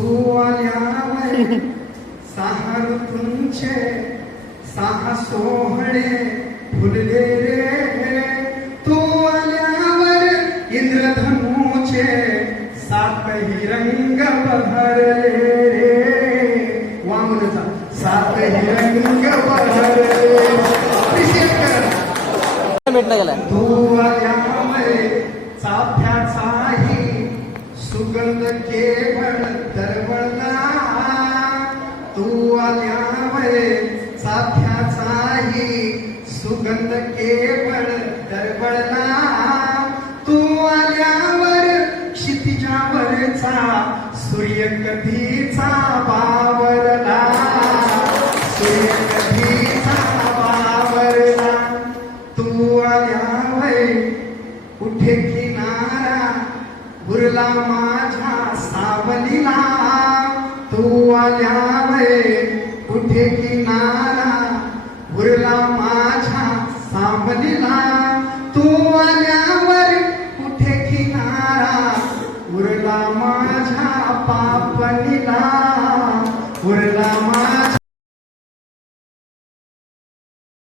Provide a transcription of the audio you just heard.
तू आल्यावर सहा ऋतूंचे सहा सोहळे फुलले रे. तू आल्यावर इंद्रधनुचे सातही रंग बहरले रे. वामनचा सातही रंग बहरले. भेटला गेला तू आल्यावर चाफ्याचाही सुगंध केवळ दरवळला. तू आल्यावर चाफ्याचाही सुगंध केवळ दरवळला. तू आल्यावर क्षितिजावरचा सूर्य कधीचा बावरला. सूर्य कधीचा बावरला. तू आल्यावर कुठे किनारा उरला माझ्या सावलीला. तू आल्यावर कुठे किनारा उरला माझ्या सावलीला. तू आल्यावर कुठे किनारा उरला माझ्या पापणीला.